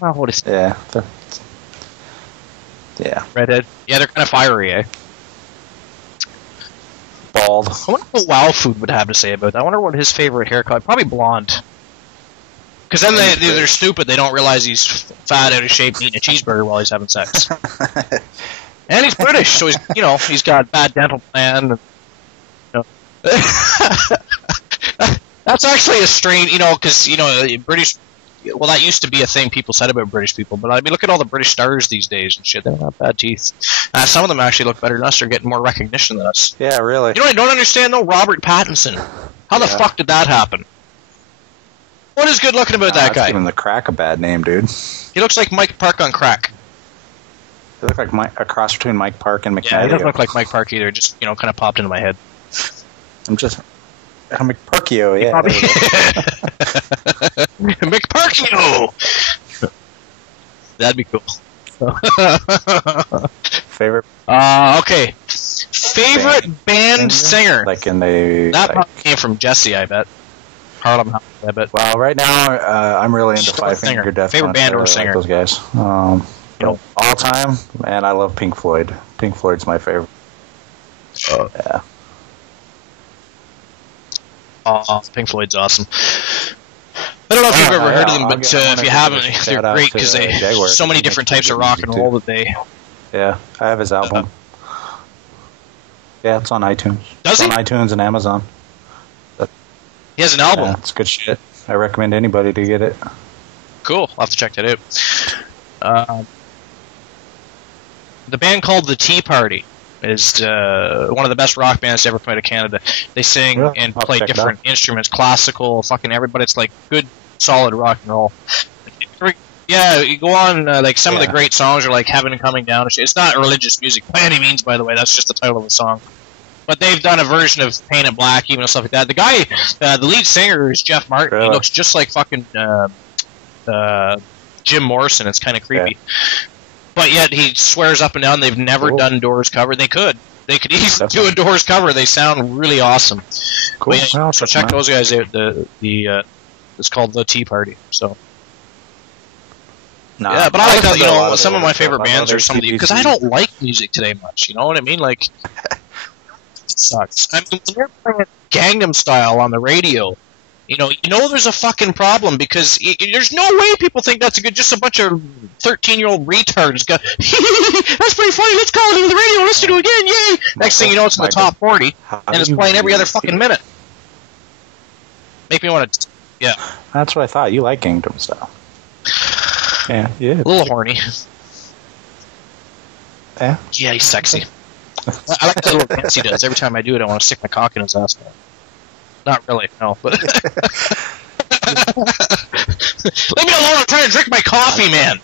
Well, what is? Yeah. Yeah. Redhead. Yeah, they're kind of fiery, eh? Bald. I wonder what Wildfood would have to say about that. I wonder what his favorite haircut. Probably blonde. Because then they're stupid. They don't realize he's fat, out of shape, eating a cheeseburger while he's having sex. And he's British, so he's got bad dental plan. That's actually a strange, because British. Well, that used to be a thing people said about British people, but I mean, look at all the British stars these days and shit. They don't have bad teeth. Some of them actually look better than us. They're getting more recognition than us. Yeah, really. You know what I don't understand though? Robert Pattinson. How the fuck did that happen? What is good looking about that guy? Giving the crack a bad name, dude. He looks like Mike Park on crack. He looks like a cross between Mike Park and McNally. Yeah, he doesn't look like Mike Park either. Just kind of popped into my head. I'm McParkio, yeah. McParkio! That'd be cool. Favorite? Okay. Favorite band singer? Like in the... That probably came from Jesse, I bet. Harlem, I bet. Well, right now, I'm really into Five Finger Death Punch. Favorite band or singer? Like those guys. All time, man, I love Pink Floyd. Pink Floyd's my favorite. Yeah. Pink Floyd's awesome. I don't know if you've ever heard of them, but if you haven't, they're great because they so many different types of rock and roll that they... Yeah, I have his album. Yeah, it's on iTunes. Does he? It's on iTunes and Amazon. He has an album? Yeah, it's good shit. I recommend anybody to get it. Cool. I'll have to check that out. The band called The Tea Party is one of the best rock bands to ever play to Canada. They sing and play different instruments, classical, fucking everybody. It's like good, solid rock and roll. Yeah, you go on, like some of the great songs are like Heaven Coming Down. It's not religious music by any means, by the way. That's just the title of the song. But they've done a version of Paint It Black, even and stuff like that. The guy, the lead singer is Jeff Martin. Really? He looks just like fucking Jim Morrison. It's kind of creepy. Yeah. But yet he swears up and down they've never done Doors cover. They could easily do a Doors cover. They sound really awesome. Cool. Yeah, so check those guys out. It's called The Tea Party. So. Nah, yeah, but I like that. Some of my favorite bands are some of the because I don't like music today much. You know what I mean? Like, it sucks. I mean, when they're playing Gangnam Style on the radio, You know, there's a fucking problem because there's no way people think that's a good. Just a bunch of 13-year-old retards go, that's pretty funny. Let's call it on the radio. Let's do it again. Yay! Next thing you know, it's in the top 40 and it's playing every other fucking minute. Make me want to. Yeah. That's what I thought. You like Gangnam Style. Yeah. A little horny. Yeah. Yeah, he's sexy. I like the little dance he does. Every time I do it, I want to stick my cock in his ass. Not really, no. But leave me alone. I'm trying to drink my coffee, man.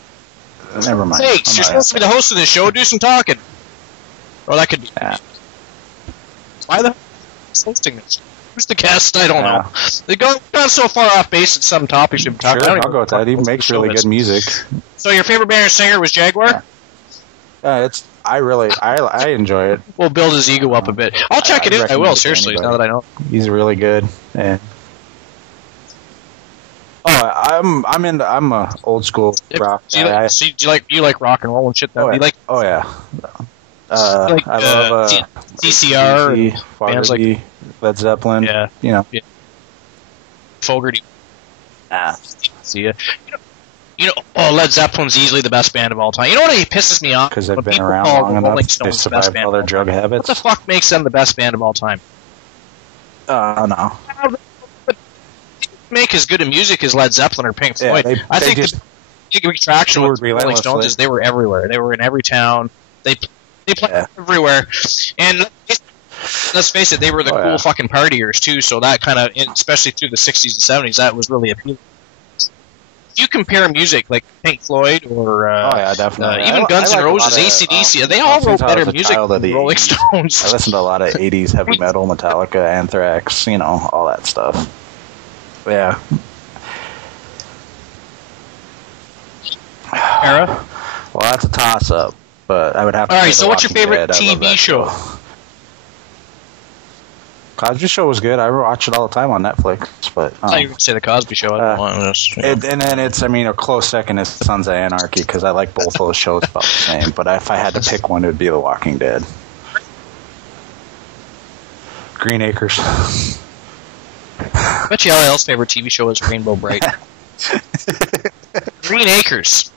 Never mind. Thanks. You're supposed to be the host of this show. Do some talking. Or that could be. Yeah. Why the hosting this? Who's the guest? I don't know. They gone so far off base at some topics. Sure, I'll go with that. He makes really good music. So your favorite band or singer was Jaguar? I enjoy it. We'll build his ego up a bit. I'll check it out. I will, seriously, now that I know. He's really good. Yeah. Oh, I'm a old school rock guy. Do you like rock and roll and shit? Oh, yeah. I love DCR, bands like Led Zeppelin. Yeah. You know. Yeah. Fogerty. See ya. Led Zeppelin's easily the best band of all time. You know what pisses me off? Because they've been around long enough. They survived all their drug habits. What the fuck makes them the best band of all time? No. Make as good a music as Led Zeppelin or Pink Floyd. I think the big attraction with Rolling Stones is they were everywhere. They were in every town. They played everywhere. And let's face it, they were the cool fucking partiers too. So that kind of, especially through the 60s and 70s, that was really appealing. If you compare music like Pink Floyd or definitely. Even Guns N' Roses, AC/DC, they all wrote better music than Rolling Stones. I listened to a lot of 80s heavy metal, Metallica, Anthrax, all that stuff. Yeah. Era? Well, that's a toss-up, but I would have to. All right, so what's your favorite TV show? Cosby Show was good. I watch it all the time on Netflix. But I thought you were going to say the Cosby Show. And then it's, a close second is Sons of Anarchy because I like both those shows about the same. But if I had to pick one, it would be The Walking Dead. Green Acres. I bet you LL's favorite TV show is Rainbow Bright. Green Acres.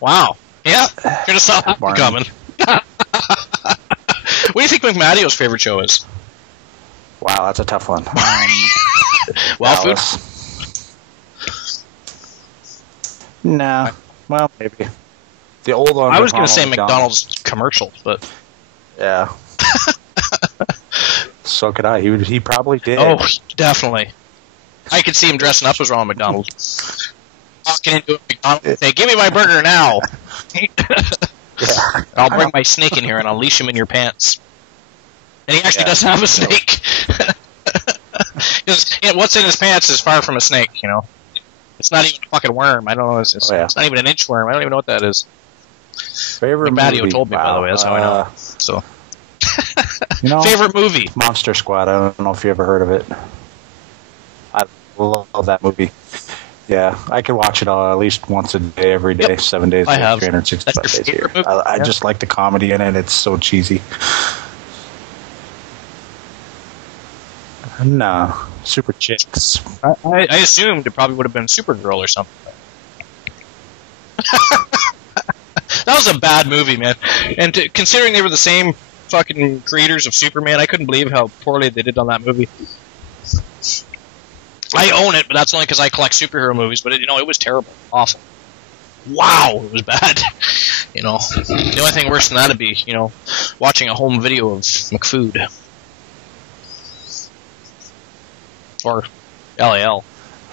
Wow. Yeah. Should have saw that coming. What do you think McMattio's favorite show is? Wow, that's a tough one. Food? No. Well, maybe. The old one. I was going to say McDonald's commercials, but... Yeah. So could I. He probably did. Oh, definitely. I could see him dressing up as Ronald McDonald. Walking into a McDonald's and say, give me my burger now. I'll bring my snake in here and I'll leash him in your pants. And he actually doesn't have a snake. Because what's in his pants is far from a snake, It's not even a fucking worm. I don't know. It's not even an inchworm. I don't even know what that is. Favorite movie? Told me, by the way. That's how I know. So. Favorite movie? Monster Squad. I don't know if you ever heard of it. I love that movie. Yeah, I could watch it at least once a day, every day, 7 days, 365 days a year. I just like the comedy in it. It's so cheesy. No, Super Chicks. I assumed it probably would have been Supergirl or something. That was a bad movie, man. And considering they were the same fucking creators of Superman, I couldn't believe how poorly they did on that movie. I own it, but that's only because I collect superhero movies. But it was terrible, awful. Wow, it was bad. The only thing worse than that would be, watching a home video of McFood or LAL.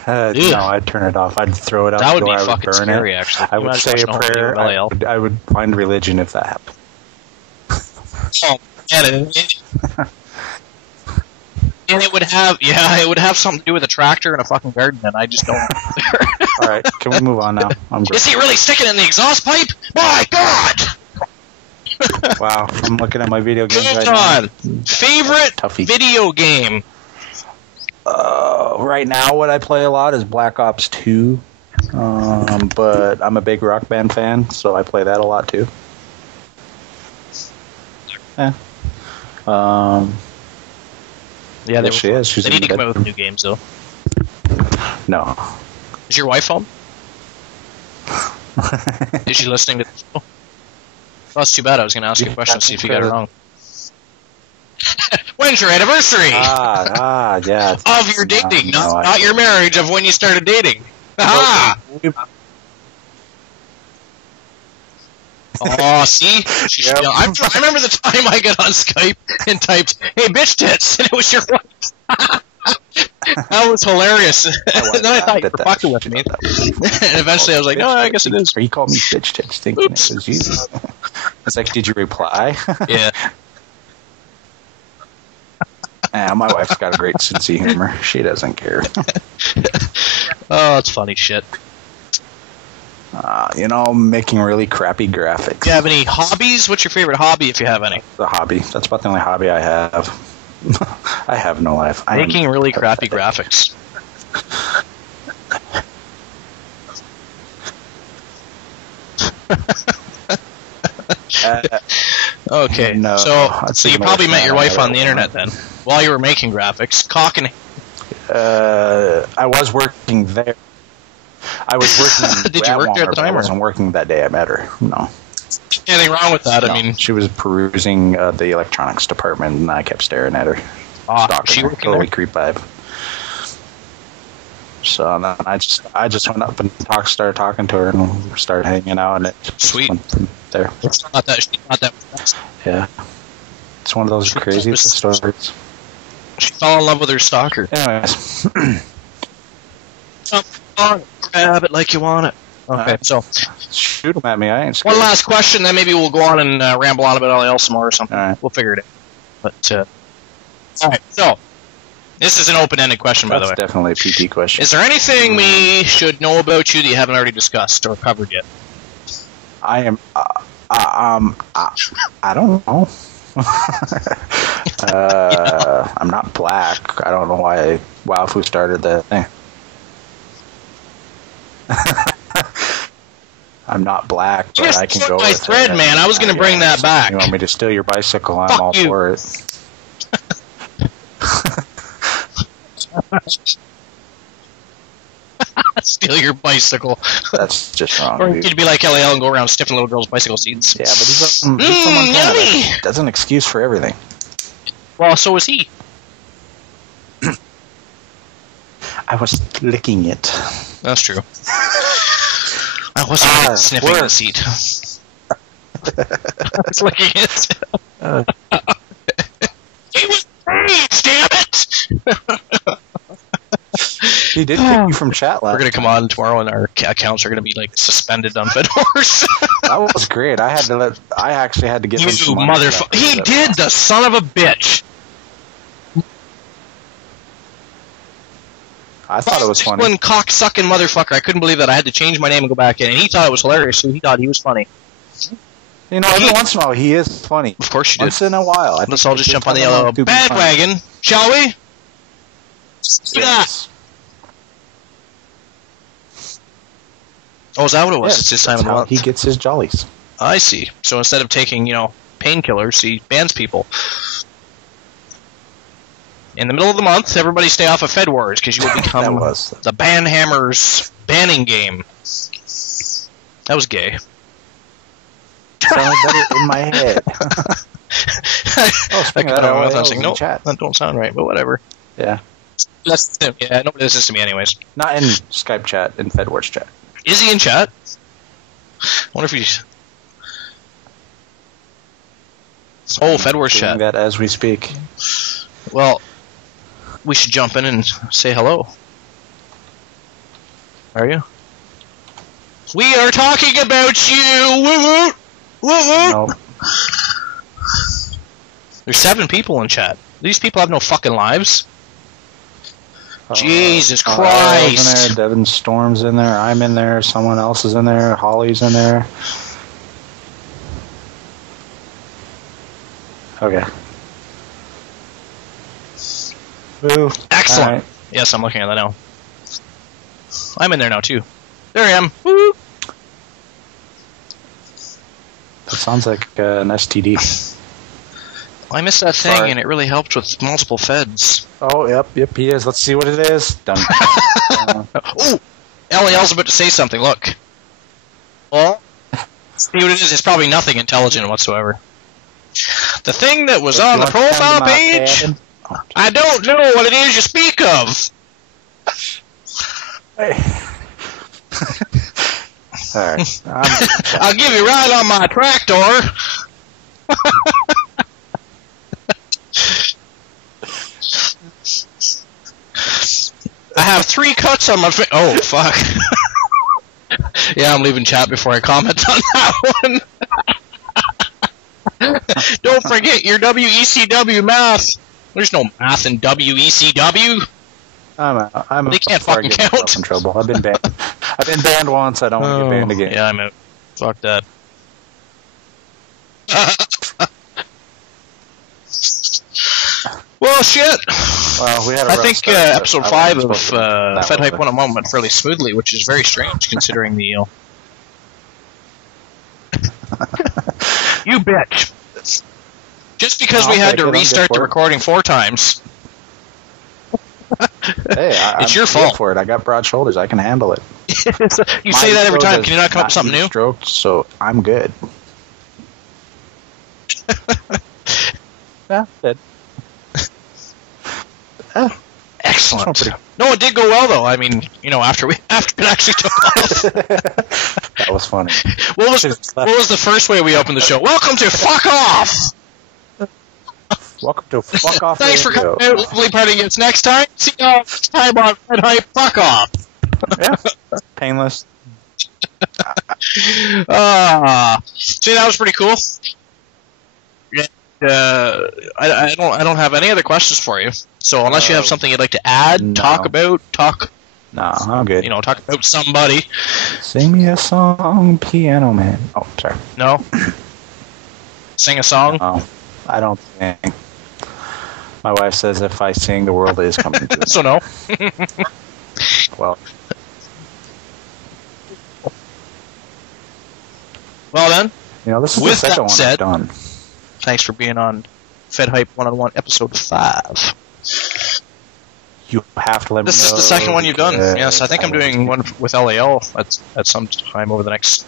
No, I'd turn it off. I'd throw it out. That would be fucking scary, actually. I would say a prayer. I would find religion if that happened. Oh, and it would have something to do with a tractor and a fucking garden, and I just don't. All right, can we move on now? Is he really sticking in the exhaust pipe? My God! Wow, I'm looking at my video games right now. Favorite video game? Right now, what I play a lot is Black Ops 2, but I'm a big Rock Band fan, so I play that a lot too. Yeah. Yeah, she is. They need to come out with new games, though. No. Is your wife home? Is she listening to the show? Well, that's too bad. I was going to ask you a question to see if you got it wrong. When's your anniversary? Yeah. Of your dating, not your marriage, of when you started dating. Aha! Oh, see? Yep. I remember the time I got on Skype and typed, "Hey, bitch tits," and it was your wife. That was hilarious. And then I thought you were fucking with me. And eventually I was like, no, I guess it is. Or he called me bitch tits thinking it was you. I was like, did you reply? Yeah. My wife's got a great sense of humor. She doesn't care. Oh, it's funny shit. Making really crappy graphics. Do you have any hobbies? What's your favorite hobby, if you have any? The hobby. That's about the only hobby I have. I have no life. Making really crappy graphics. Okay, no, so you probably met your wife on the internet then, while you were making graphics. I was working there. I was working. Did you work there at the time? I wasn't working that day I met her. No. Anything wrong with that? No, I mean, she was perusing the electronics department, and I kept staring at her. She working totally there? creep vibe. So then I just went up and started talking to her, and started hanging out, and it just Sweet. went from there. She thought that was Yeah, it's one of those crazy little stories. She fell in love with her stalker. Anyways, Grab it like you want it. Okay, so shoot them at me. I ain't scared. one last question, then maybe we'll go on and ramble on about LL some more or something. All right. We'll figure it out. But all right, so this is an open-ended question, by the way. That's definitely a PT question. Is there anything we should know about you that you haven't already discussed or covered yet? I am. I don't know. I'm not black. I don't know why Waifu started that thing. I'm not black, but Just I can took go my with thread, it. man. I was going to bring that back. You want me to steal your bicycle? I'm Fuck all you. for it. Steal your bicycle. That's just wrong. Or Dude. you'd be like LAL and go around sniffing little girls' bicycle seats. Yeah, but he's from Montana. Yummy. That's an excuse for everything. Well, so is he. I was licking it. That's true. I wasn't sniffing the seat. I was licking it. He was raised, damn it! He did kick you from chat last. We're going to come on tomorrow and our accounts are going to be like suspended on FedHorse. That was great. I actually had to get You him some money. motherfucker. He did, the son of a bitch. I thought it was funny. One cock-sucking motherfucker. I couldn't believe that. I had to change my name and go back in. And he thought it was hilarious, so he thought he was funny. You know, every once in a while, he is funny. Of course you did. Once in a while. Let's all just jump on the yellow bandwagon, shall we? Yes. Oh, is that what it was? Yes, It's his time that's of the how month. he gets his jollies. I see. So instead of taking, painkillers, he bans people. In the middle of the month, everybody stay off of Fed Wars, because you will become the Banhammer's banning game. That was gay. Sounded better in my head. I was like, nope, that don't sound right, but whatever. Yeah. Yeah, nobody listens to me anyways. Not in Skype chat, in Fed Wars chat. Is he in chat? I wonder if he's... Oh, Fed Wars chat. Doing that as we speak. Well, we should jump in and say hello. Are you? We are talking about you! Woo-woo! Woo-woo! No. There's 7 people in chat. These people have no fucking lives. Jesus Christ! In there, Devin Storm's in there, I'm in there, someone else is in there, Holly's in there. Okay. Woo. Excellent! Right. Yes, I'm looking at that now. I'm in there now, too. There I am. Woo! That sounds like an STD. I missed that thing, Sorry. and it really helped with multiple feds. Oh, yep, he is. Let's see what it is. Done. Ooh! LAL's about to say something, look. Oh, see what it is? It's probably nothing intelligent whatsoever. The thing that was on the profile page, I don't know what it is you speak of. Alright. I'll give you a ride on my tractor. I have 3 cuts on my face. Oh, fuck. Yeah, I'm leaving chat before I comment on that one. Don't forget your WECW math. There's no math in WECW. They can't fucking count. In trouble. I've been banned. I've been banned once. I don't want to get banned again. Yeah, I'm out. Fuck that. Well, shit. Well, we had. I think episode 5 of FedHype 101 went fairly smoothly, which is very strange considering the. You bitch. Just because we had to restart the recording 4 times. Hey, it's your fault. For it. I got broad shoulders. I can handle it. You say that every time. Can you not come up with something new? Stroked, so I'm good. Yeah, good. Excellent. No, it did go well though. I mean, after it actually took off. That was funny. What was the first way we opened the show? Welcome to Fuck Off. Welcome to Fuck Off. Thanks for coming out. Lovely party gets next time. See you all next time on FedHype. Fuck Off. Yeah, painless. See, that was pretty cool. I don't have any other questions for you. So unless you have something you'd like to add, talk about. No, I'm good. Talk about somebody. Sing me a song, Piano Man. Oh, sorry. No. Sing a song. No, I don't sing. My wife says if I sing, the world is coming to me. So no. Well. Well then. This is the second one I've done. Thanks for being on FedHype 101 episode 5. You have to let me know. This is the second one you've done. Yes, I think I'm doing one with LAL at some time over the next.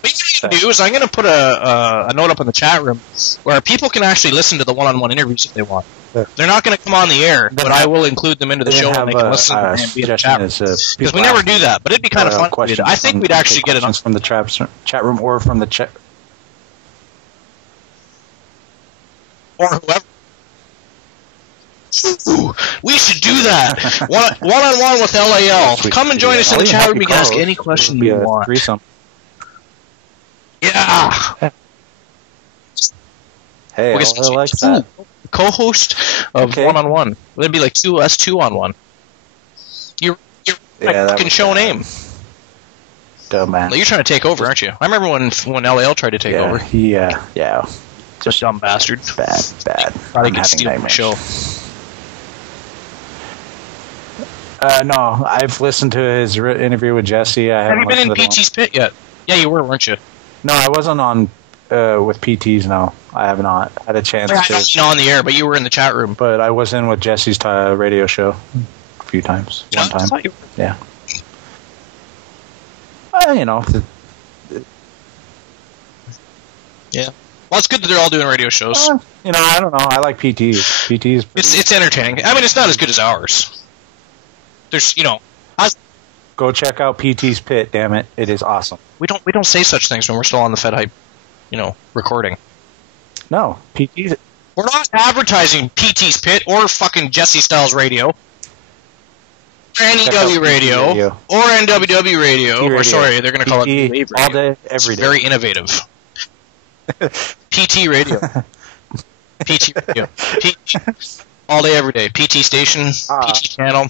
What you can do is I'm going to put a note up in the chat room where people can actually listen to the one-on-one interviews if they want. They're not going to come on the air, but I will include them into the show and they can listen and be in the chat room. Because we never do that, but it'd be kind of fun. I think we'd actually get it on from the chat room or from the chat. Or whoever. Ooh, we should do that. One-on-one with LAL. Come and join us in the chat room. You can ask any question you want. Yeah. Hey, I like that. Co-host of one-on-one. It'd be like us 2-on-1. You're fucking show name. Dumb man. You're trying to take over, aren't you? I remember when LAL tried to take over. Yeah. Just dumb bastard. Bad. Probably could steal the show. No, I've listened to his interview with Jesse. Have you been in PT's pit yet? Yeah, you were, weren't you? No, I wasn't on with PTs. No, I have not had a chance to. Not on the air, but you were in the chat room. But I was in with Jesse's radio show a few times. One time. Yeah. Yeah. Well, it's good that they're all doing radio shows. I don't know. I like PTs. PTs. It's entertaining. I mean, it's not as good as ours. There's, Go check out PT's Pit. Damn it, it is awesome. We don't say such things when we're still on the FedHype, recording. No, PT's. We're not advertising PT's Pit or fucking Jesse Styles Radio, or NEW Radio, or NWW Radio. Or sorry, they're going to call it Wave Radio. All day, every day. Very innovative. PT Radio. PT Radio. All day, every day. PT Station. PT Channel.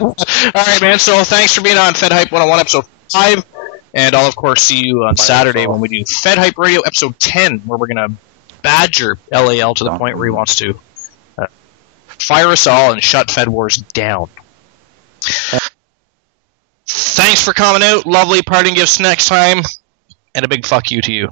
Alright, man, so thanks for being on FedHype 101 episode 5, and I'll of course see you on Saturday when we do FedHype Radio episode 10, where we're going to badger LAL to the point where he wants to fire us all and shut Fed Wars down. Thanks for coming out. Lovely parting gifts next time. And a big fuck you to you.